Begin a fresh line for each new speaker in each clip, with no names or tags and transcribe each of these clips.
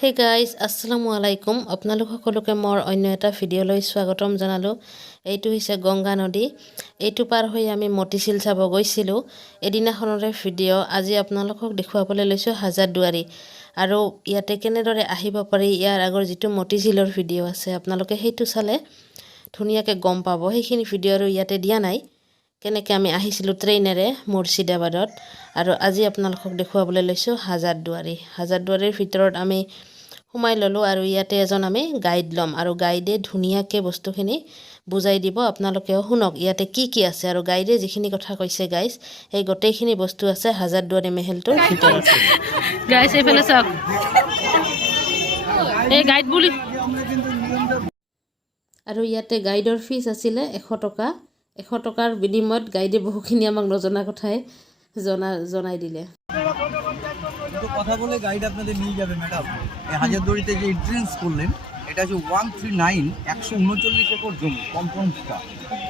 Hey guys আসসালামু আলাইকুম আপোনালোক সকলোকে মোৰ অন্য এটা ভিডিঅ'লৈ স্বাগতম জনালোঁ। এইটো হৈছে গংগা নদী। এইটো পাৰ হৈ আমি মতিঝিল চাব গৈছিলোঁ। এদিনাখনৰে ভিডিঅ' আজি আপোনালোকক দেখুৱাবলৈ লৈছোঁ হাজাৰদুৱাৰী আৰু ইয়াতে কেনেদৰে আহিব পাৰি, ইয়াৰ আগৰ যিটো মতিঝিলৰ ভিডিঅ' আছে, আপোনালোকে সেইটো চালে ধুনীয়াকৈ গম পাব। সেইখিনি ভিডিঅ' আৰু ইয়াতে দিয়া নাই। কেনেকৈ আমি আহিছিলোঁ ট্ৰেইনেৰে মুৰ্ছিদাবাদত আৰু আজি আপোনালোকক দেখুৱাবলৈ লৈছোঁ হাজাৰদুৱাৰী। হাজাৰদুৱাৰীৰ ভিতৰত আমি সোমাই ল'লোঁ আৰু ইয়াতে এজন আমি গাইড ল'ম আৰু গাইডে ধুনীয়াকৈ বস্তুখিনি বুজাই দিব। আপোনালোকেও শুনক ইয়াতে কি কি আছে আৰু গাইডে যিখিনি কথা কৈছে গাইজ সেই গোটেইখিনি বস্তু আছে হাজাৰদুৱাৰী মেহেলটোৰ ভিতৰত। গাইজ এইফালে চাওক। এই গাইড বুলি আৰু ইয়াতে গাইডৰ ফিজ আছিলে এশ টকা। এশ টকাৰ বিনিময়ত গাইডে বহুখিনি আমাক নজনা কথাই জনা জনাই দিলে।
কথা বলে গাইড আপনাদের নিয়ে যাবে ম্যাডাম এই হাজারদুয়ারিতে যে এন্ট্রেন্স করলেন এটা হচ্ছে ওয়ান থ্রি নাইন একশো উনচল্লিশ একর জমি কম্পাউন্ডটা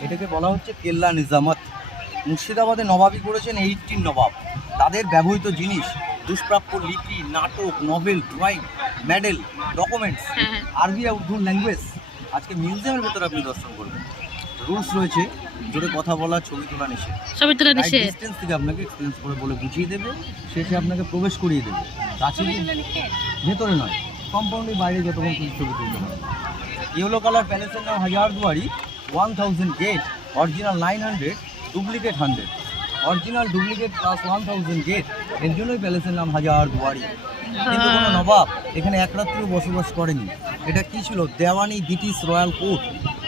এটাকে বলা হচ্ছে কেল্লা নিজামত। মুর্শিদাবাদে নবাবি করেছেন এইটিন নবাব। তাদের ব্যবহৃত জিনিস দুষ্প্রাপ্য লিপি নাটক নভেল ড্রয়িং মেডেল ডকুমেন্টস আরবি আর উর্দু ল্যাঙ্গুয়েজ আজকে মিউজিয়ামের ভেতরে আপনি দর্শন করবেন। রুলস রয়েছে জোরে কথা বলা ছবি তোলা নিষেধ।
ছবি তোলা
ডিস্টেন্স থেকে আপনাকে এক্সপিরিয়েন্স করে বলে বুঝিয়ে দেবে শেষে আপনাকে প্রবেশ করিয়ে দেবে। কাছে ভেতরে নয় কম্পাউন্ডের বাইরে যতক্ষণ তুমি ছবি তুলতে পারবে ইয়েলো কালার প্যালেসের নাম Hazarduari one thousand gate original nine hundred duplicate hundred original duplicate plus one thousand গেটের জন্যই প্যালেসের নাম হাজার দুয়ারি কিন্তু কোনো নবাব এখানে এক রাত্রিও বসবাস করেনি। এটা কি ছিল? দেওয়ানি ব্রিটিশ রয়্যাল কোর্ট।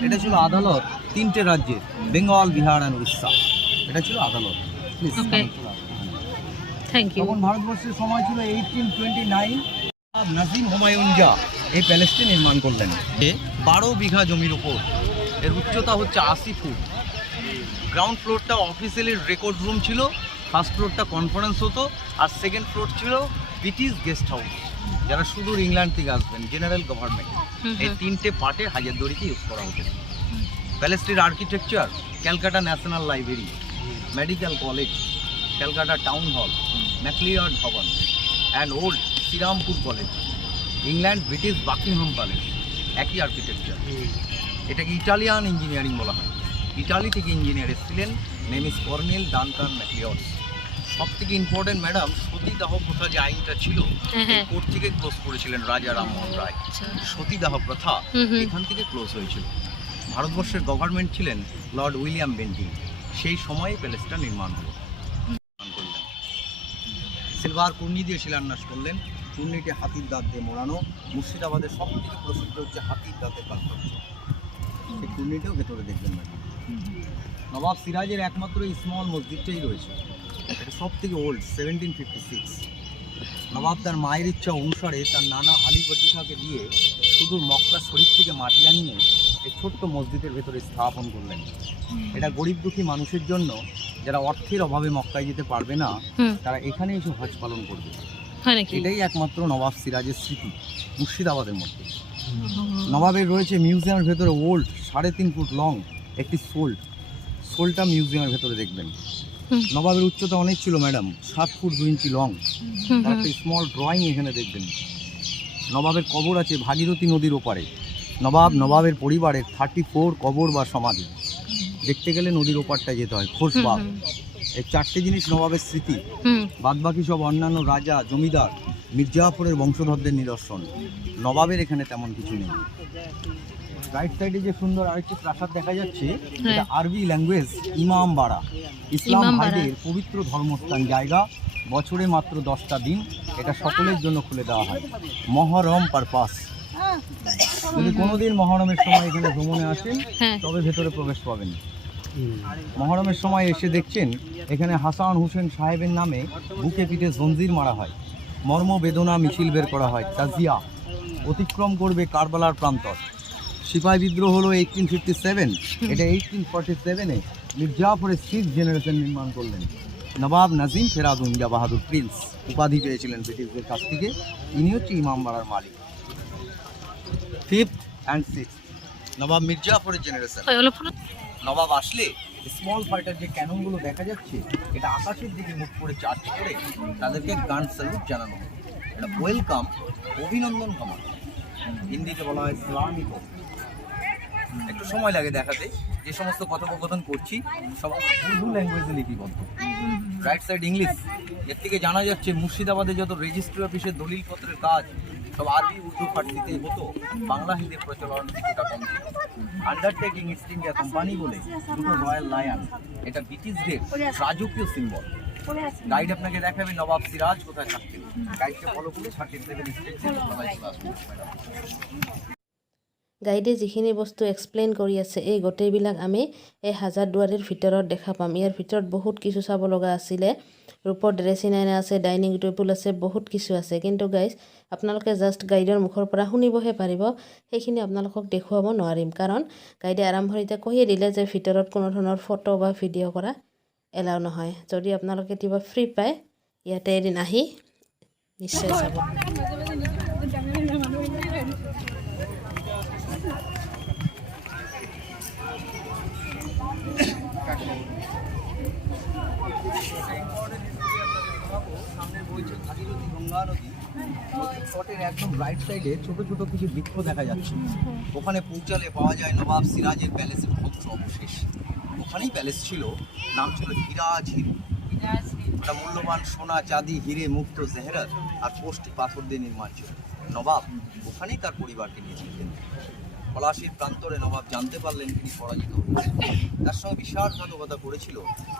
এটা ছিল আদালত তিনটে রাজ্যের বেঙ্গল বিহার অ্যান্ড উড়িষ্যা। এটা ছিল আদালত. তখন ভারতবর্ষের সময় ছিল eighteen twenty nine Nazim Humayun Jah এই প্যালেসটি নির্মাণ করলেন। বারো বিঘা জমির ওপর। এর উচ্চতা হচ্ছে আশি ফুট। গ্রাউন্ড ফ্লোরটা অফিসিয়ালি রেকর্ড রুম ছিল ফার্স্ট ফ্লোরটা কনফারেন্স হতো আর সেকেন্ড ফ্লোর ছিল ব্রিটিশ গেস্ট হাউস যারা সুদূর ইংল্যান্ড থেকে আসবেন জেনারেল গভর্নমেন্ট এই তিনটে পার্টে হাজারদুয়ারিকে ইউজ করা হতো প্যালেসটির architecture Calcutta national library medical college Calcutta town hall ম্যাকলিয়ার্ড ভবন and old Shrirampur college England British Buckingham palace একই আর্কিটেকচার এটাকে ইটালিয়ান ইঞ্জিনিয়ারিং বলা হয়। ইটালি থেকে ইঞ্জিনিয়ার এসেছিলেন নেমিস কর্নেল ডানকান ম্যাকলিয়র্স সব থেকে ইম্পর্টেন্ট ম্যাডাম সতীদাহ প্রথা যে আইনটা ছিল
হ্যাঁ,
কোর্ট থেকে ক্লোজ করেছিলেন রাজা রামমোহন রায়। সতীদাহ প্রথা এখান থেকে ক্লোজ হয়েছিল। ভারতবর্ষের গভর্নমেন্ট ছিলেন লর্ড উইলিয়াম বেন্টিং। সেই সময়ে প্যালেসটা নির্মাণ হলো। করলেন। সিলভার কুর্নি দিয়ে শিলান্যাস করলেন। কুর্নিটি হাতির দাঁত দিয়ে মোড়ানো। মুর্শিদাবাদের সব থেকে প্রসিদ্ধ হচ্ছে হাতির দাঁতের কারুকার্য সেই কুর্নিটিও ভেতরে দেখবেন ম্যাডাম নবাব সিরাজের একমাত্র স্মল মসজিদটাই রয়েছে। এটা সব থেকে old seventeen fifty six nawab তার মায়ের ইচ্ছা অনুসারে তার নানা আলী বর্দিখাকে দিয়ে শুধু মক্কা শরীর থেকে মাটি আনিয়ে এই ছোট্ট মসজিদের ভেতরে স্থাপন করলেন। এটা গরিব দুঃখী মানুষের জন্য যারা অর্থের অভাবে মক্কায় যেতে পারবে না তারা এখানে এসে হজ পালন করবে। এটাই একমাত্র নবাব সিরাজের স্মৃতি মুর্শিদাবাদের মধ্যে। নবাবের রয়েছে মিউজিয়ামের ভেতরে ওল্ড সাড়ে তিন ফুট লং একটি সোল্ড। সোলটা মিউজিয়ামের ভেতরে দেখবেন। নবাবের উচ্চতা অনেক ছিল ম্যাডাম সাত ফুট দু ইঞ্চি লং তার একটা স্মল ড্রয়িং এখানে দেখবেন। নবাবের কবর আছে ভাগীরথী নদীর ওপারে। নবাব নবাবের পরিবারের থার্টি ফোর কবর বা সমাধি। দেখতে গেলে নদীর ওপারটায় যেতে হয় খোশবাগ এই চারটে জিনিস নবাবের স্মৃতি। বাদবাকি সব অন্যান্য রাজা জমিদার মির্জাফরের বংশধরদের নিদর্শন। নবাবের এখানে তেমন কিছু নেই। রাইট সাইডে যে সুন্দর আরেকটি প্রাসাদ দেখা যাচ্ছে এটা আরবি ল্যাঙ্গুয়েজ ইমাম বাড়া ইসলাম। ভাইদের পবিত্র ধর্মস্থান জায়গা বছরে মাত্র দশটা দিন এটা সকলের জন্য খুলে দেওয়া হয়। মহরম পারপাস যদি কোনোদিন মহরমের সময় এখানে ভ্রমণে আসেন
হ্যাঁ।
তবে ভেতরে প্রবেশ পাবেন। মহরমের সময় এসে দেখছেন এখানে হাসান হোসেন সাহেবের নামে বুকে পিঠে জঞ্জির মারা হয়। মর্ম বেদনা মিছিল বের করা হয় তাজিয়া। অতিক্রম করবে কারবালার প্রান্তর। সিপাহী বিদ্রোহ হলো এইটিন ফিফটি সেভেন এটা এইটিন ফর্টি সেভেনে মির্জাফরের সিক্স জেনারেশন নির্মাণ করলেন। নবাব নাজিম ফেরাদুন ইয়া বাহাদুর প্রিন্স উপাধি পেয়েছিলেন ব্রিটিশদের কাছ থেকে। ইনি হচ্ছে ইমামবাড়ার মালিক। ফিফথ অ্যান্ড সিক্স নবাব মির্জাফরের জেনারেশন নবাব আসলে স্মল ফাইটার যে ক্যাননগুলো দেখা যাচ্ছে এটা আকাশের দিকে মুখ করে চার্জ করে তাদেরকে গান স্যালুট জানানো। হয় এটা ওয়েলকাম অভিনন্দন কামান হিন্দিতে বলা হয় ইসলামিক। একটু সময় লাগে দেখাতে। যে সমস্ত কথোপকথন করছি, সব উর্দু ল্যাঙ্গুয়েজে লিপিবদ্ধ। রাইট সাইড ইংলিশ এর থেকে জানা যাচ্ছে, মুর্শিদাবাদে যত রেজিস্ট্রি অফিসের দলিলপত্রের কাজ, সব আরবি, উর্দু, ফার্সিতে হতো। বাংলা হিন্দির প্রচলন কিছুটা কম ছিল। আন্ডারটেকিং ইস্ট ইন্ডিয়া কোম্পানি বলে দুটো রয়্যাল লায়ন এটা ব্রিটিশদের রাজকীয় সিম্বল গাইড আপনাকে দেখাবে নবাব সিরাজ, কোথায় থাকতেন। গাইডকে ফলো করে থার্টি
গাইডে যিখিনি বস্তু এক্সপ্লেইন কৰি আছে, এই গোটেইবিলাক আমি এই হাজাৰ দুৱাৰীৰ ভিতৰত দেখা পাম। ইয়াৰ ভিতৰত বহুত কিছু চাব লগা আছিলে। ৰূপৰ ড্ৰেছিং আইনা আছে ডাইনিং টেবুল আছে, বহুত কিছু আছে। কিন্তু গাইজ আপোনালোকে জাষ্ট গাইডৰ মুখৰ পৰা শুনিবহে পাৰিব। সেইখিনি আপোনালোকক দেখুৱাব নোৱাৰিম। কাৰণ গাইডে আৰম্ভণিতে কৈয়ে দিলে যে ভিতৰত কোনো ধৰণৰ ফটো বা ভিডিঅ' কৰা এলাও নহয়। যদি আপোনালোকে কেতিয়াবা ফ্ৰী পায়, ইয়াতে এদিন আহি নিশ্চয় চাব।
একদম রাইট সাইডে ছোট ছোট কিছু বৃক্ষ দেখা যাচ্ছে। ওখানে পৌঁছালে পাওয়া যায় নবাব সিরাজের প্যালেসের ধ্বংস অবশেষ। ওখানেই প্যালেস ছিল, নাম ছিল হিরাজ হিরে। মূল্যবান সোনা, চাঁদি, হিরে, মুক্ত, জেহরাত আর পোস্টি পাথর দিয়ে নির্মাণ ছিল। নবাব। ওখানেই তার পরিবারকে নিয়ে নিয়েছিলেন পলাশির প্রান্তরে নবাব জানতে পারলেন তিনি পরাজিত। তার সঙ্গে বিশ্বাসঘাতকতা করেছিল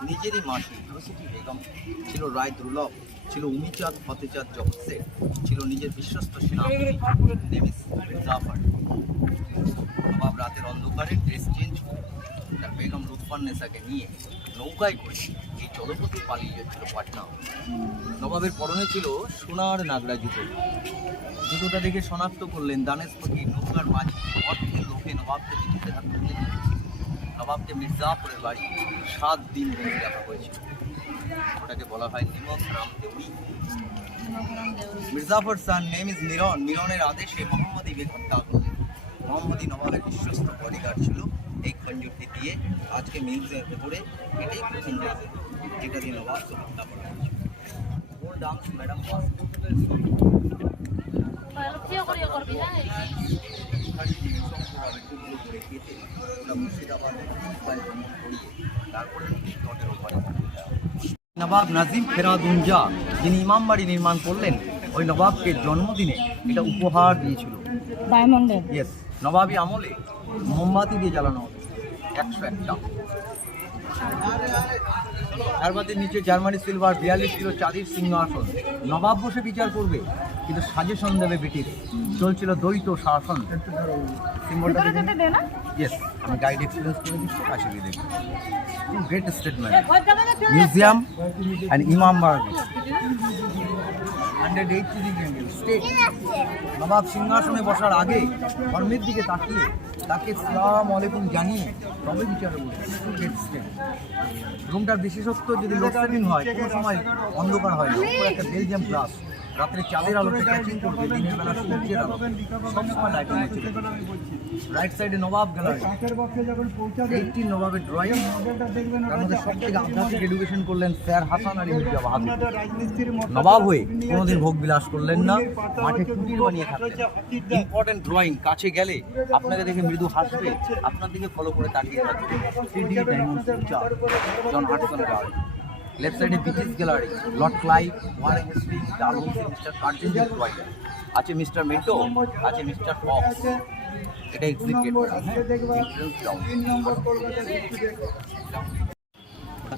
নিজেরই মাসি ইউসুফি বেগম। ছিল রায় দুর্লভ, ছিল উমিচাঁদ ফতেচাঁদ জগৎসে ছিল নিজের বিশ্বস্ত সেনাপতি নবাব রাতের অন্ধকারে ড্রেস চেঞ্জ করে তার বেগম লুৎফান্নেসাকে নিয়ে নৌকায় করে এই জলপথে পালিয়ে যাচ্ছিল পাটনা নবাবের পরনে ছিল সোনার নাগরা জুতো। জুতোটা দেখে শনাক্ত করলেন দানেশ ফকির নৌকার মাঝি। অর্থের লোকে নবাবকে চিঠিতে থাকতে নবাবকে মির্জাপুরের বাড়ি সাত দিন বন্দি দেখা হয়েছিল। ওটাকে বলা হয় নিমক Ram Deori Mirjafar son name is Miran. মিরনের আদেশে মোহাম্মদী বেগ হত্যা করলেন মোহাম্মদী নবাবের বিশ্বস্ত বডিগার্ড ছিল। এই খঞ্জরটি দিয়ে আজকে মিউজিয়ামে করে এটাই প্রথম জায়গা যেটা দিয়ে নবাবকে হত্যা করা ম্যাডাম নবাব নাজিম ফেরাদুনজা যিনি ইমামবাড়ি নির্মাণ করলেন ওই নবাবকে জন্মদিনে এটা উপহার দিয়েছিল।
ডায়মন্ডের
ইয়েস নবাবী আমলে মোমবাতি দিয়ে জ্বালানো হতো একশো একটা। নিচে জার্মানি সিলভার বিয়াল্লিশ কিলো চাঁদির সিংহাসন নবাব বসে বিচার করবে কিন্তু সাজেশন দেবে ব্রিটিশ। চলছিল দ্বৈত শাসন। সিম্বলটা দেখে ইয়েস আমি গাইড এক্সপিরিয়েন্স করে দিচ্ছি কাছে গিয়ে great statement museum and Imambari hundred eight state nawab সিংহাসনে বসার আগে ধর্মের দিকে তাকিয়ে। তাকে সালাম আলাইকুম জানিয়ে তবে বিচারে রুমটার বিশেষত্ব যদি লোডশেডিং হয়, কোনো সময় অন্ধকার হয় না। একটা বেলজিয়াম গ্লাস রাত্রে চাঁদের আলোতে ক্যাচিং করবে দিনের বেলা সূর্যের আলো। সবসময় লাইটিং হচ্ছে রাইট সাইডে নবাব গ্যালারি এইটি নবাবের ড্রয়িং তার মধ্যে সব থেকে আধ্যাত্মিক এডুকেশন করলেন স্যার হাসান আলী মির্জা বাহাদুর নবাব হয়ে কোনোদিন ভোগ বিলাস করলেন না মাঠে কুটির বানিয়ে থাকতেন ইম্পর্টেন্ট ড্রয়িং কাছে গেলে আপনাকে দেখে মৃদু হাসবে আপনার দিকে ফলো করে তাকিয়ে থাকবে। Diamond John Hutson guard left সাইডে British gallery Lord Clive Warren Hasting Dalhousie mister কার্জেন্টের drawing আছে মিস্টার মেন্টো আছে মিস্টার ফক্স এটা এক্সিট গেট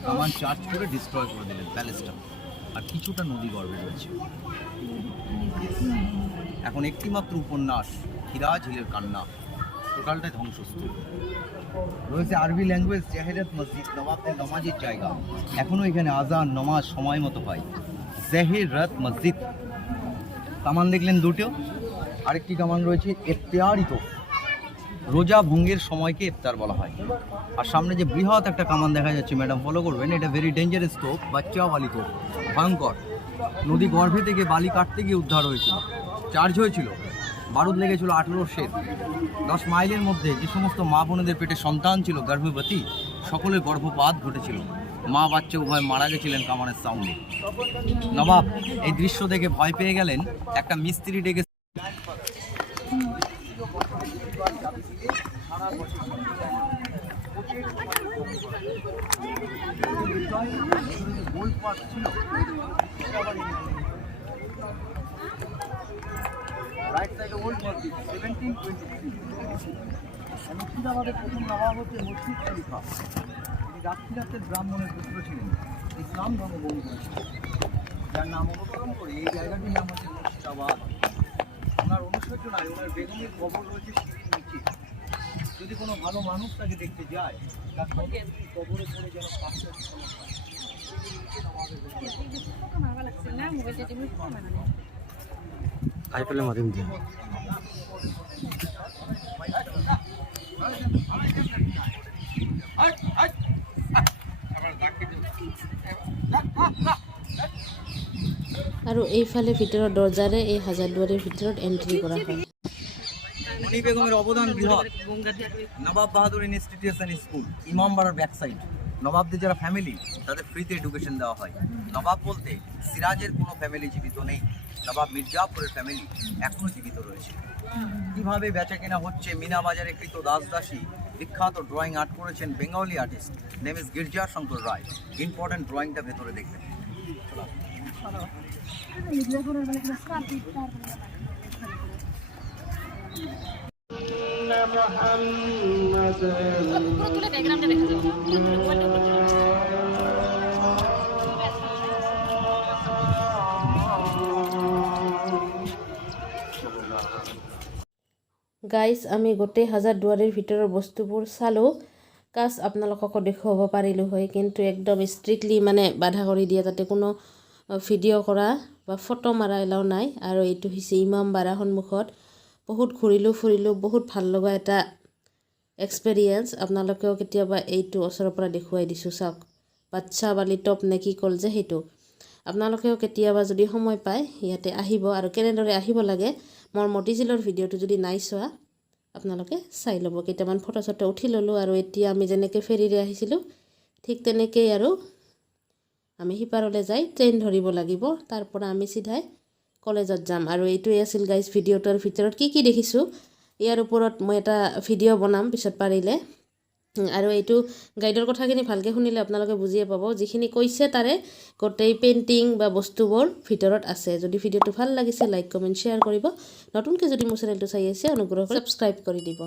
কামান চার্জ করে ডিস্ট্রয় করে দিলেন প্যালেসটা আর কিছুটা নদী গর্ভে রয়েছে। এখন একটি মাত্র উপন্যাস, হিরাজ হিলের কান্না। টোটালটাই ধ্বংসস্তূপ। রয়েছে আরবি ল্যাঙ্গুয়েজ জাহেরাত মসজিদ নবাবদের নমাজের জায়গা। এখনও এখানে আজান, নমাজ সময় মতো পাই জাহেরাত মসজিদ। কামান দেখলেন দুটো। আরেকটি কামান রয়েছে এফতেয়ারিত রোজা ভঙ্গের সময়কে ইফতার বলা হয়। আর সামনে যে বৃহৎ একটা কামান দেখা যাচ্ছে, ম্যাডাম ফলো করবেন, এটা ভেরি ডেঞ্জারাস তোপ বাচ্চা বালি তোপ ভয়ঙ্কর। নদী গর্ভে থেকে বালি কাটতে গিয়ে উদ্ধার হয়েছিল। চার্জ হয়েছিল। বারুদ লেগেছিল আঠেরো শের। দশ মাইলের মধ্যে যে সমস্ত মা বোনেদের পেটে সন্তান ছিল, গর্ভবতী সকলের গর্ভপাত ঘটেছিল। মা বাচ্চা উভয় মারা গেছিলেন কামানের সাউন্ডে নবাব, এই দৃশ্য দেখে ভয় পেয়ে গেলেন একটা মিস্ত্রি ডেকে ছিল মুর্শিদাবাদের প্রথম নবাব হচ্ছে মুর্শিদ খলিফা। তিনি দাক্ষিণাত্যের ব্রাহ্মণের পুত্র ছিলেন ইসলাম ধর্ম গ্রহণ করেছিলেন যার নাম অনুসরণ করে এই জায়গাটির নাম হচ্ছে মুর্শিদাবাদ। ওনার অনুসর্য নয় ওনার বেগমের কবর রয়েছে সিঁড়ির নিচে। যদি কোনো ভালো মানুষ তাকে দেখতে যায়, তার কবর- পড়ে যেন পাশে
আইপিএলের মাধ্যমে দিয়ে
আৰু এইফালে ভিতৰৰ দৰ্জাৰে এই হাজাৰদুৱাৰীৰ ভিতৰত এণ্ট্ৰি কৰা হয়।
মণি বেগমের অবদান বৃহৎ। নবাব বাহাদুর ইনস্টিটিউশন স্কুল ইমামবাড়ার ব্যাক সাইড নবাবদের যারা ফ্যামিলি তাদের ফ্রিতে এডুকেশন দেওয়া হয়। নবাব বলতে সিরাজের কোনো ফ্যামিলি জীবিত নেই। নবাব মির্জাপুরের ফ্যামিলি এখনও জীবিত রয়েছে। কীভাবে বেচা কেনা হচ্ছে মিনা বাজারে কৃত দাসদাসী? বিখ্যাত ড্রয়িং আর্ট করেছেন Bengali artist name is Girija Shankar Roy important ড্রয়িংটা ভেতরে দেখবেন।
গাইজ আমি গোটেই হাজাৰ দুৱাৰীৰ ভিতৰৰ বস্তুবোৰ চালোঁ। কাজ আপোনালোককো দেখুৱাব পাৰিলোঁ হয়, কিন্তু একদম ষ্ট্ৰিক্টলি মানে বাধা কৰি দিয়ে, তাতে কোনো ভিডিঅ' কৰা বা ফটো মাৰা এলাও নাই। আৰু এইটো হৈছে ইমাম বাৰা সন্মুখত বহুত ঘূৰিলোঁ ফুৰিলোঁ, বহুত ভালো লগা এটা এক্সপেৰিয়েঞ্চ আপোনালোকেও কেতিয়াবা এইটো ওচৰৰ পৰা দেখুৱাই দিছোঁ, চাওক। বাচ্চা বালি টপ নে কি ক'ল যে সেইটো। আপোনালোকেও কেতিয়াবা যদি সময় পায়, ইয়াতে আহিব আৰু কেনেদৰে আহিব লাগে, মোৰ মতিঝিলৰ ভিডিঅ'টো যদি নাই চোৱা, আপোনালোকে চাই ল'ব। কেইটামান ফটো চটো উঠি ল'লোঁ আৰু এতিয়া আমি যেনেকৈ ফেৰীৰে আহিছিলোঁ, ঠিক তেনেকেই আৰু আমি সিপাৰলৈ যাই ট্ৰেইন ধৰিব লাগিব। তাৰ পৰা আমি চিধাই কলেজত যাম। আৰু এইটোৱে আছিল গাইজ ভিডিঅ'টোৰ ভিতৰত কি কি দেখিছোঁ ইয়াৰ ওপৰত মই এটা ভিডিঅ' বনাম, পিছত পাৰিলে। আৰু এইটো গাইডৰ কথাখিনি ভালকৈ শুনিলে আপোনালোকে বুজিয়ে পাব। যিখিনি কৈছে তাৰে গোটেই পেইণ্টিং বা বস্তুবোৰ ভিতৰত আছে। যদি ভিডিঅ'টো ভালো লাগিছে লাইক কমেণ্ট শ্বেয়াৰ কৰিব। নতুনকৈ যদি মোৰ চেনেলটো চাই আছে, অনুগ্ৰহ কৰি ছাবস্ক্ৰাইব কৰি দিব।